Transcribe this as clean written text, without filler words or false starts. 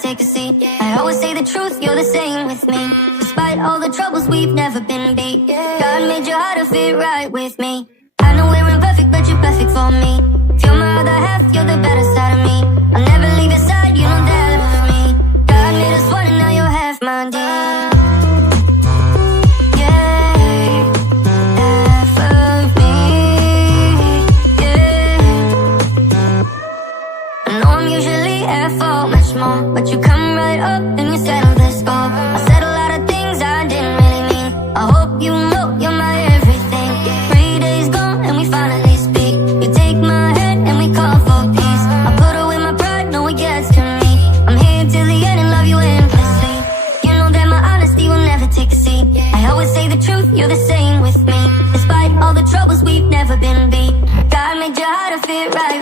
take a seat. I always say the truth, you're the same with me. Despite all the troubles, we've never been beat. God made your heart to fit right with me. I know we're imperfect, but you're perfect for me. If you're my other half, you're the better side of me. I'll never leave your side, you know that of me. God made us one and now you're half my dear. But you come right up and you settle the score. I said a lot of things I didn't really mean. I hope you know you're my everything. 3 days gone and we finally speak. You take my hand and we call for peace. I put away my pride, no it gets to me. I'm here till the end and love you endlessly. You know that my honesty will never take a seat. I always say the truth, you're the same with me. Despite all the troubles, we've never been beat. God made your heart to fit right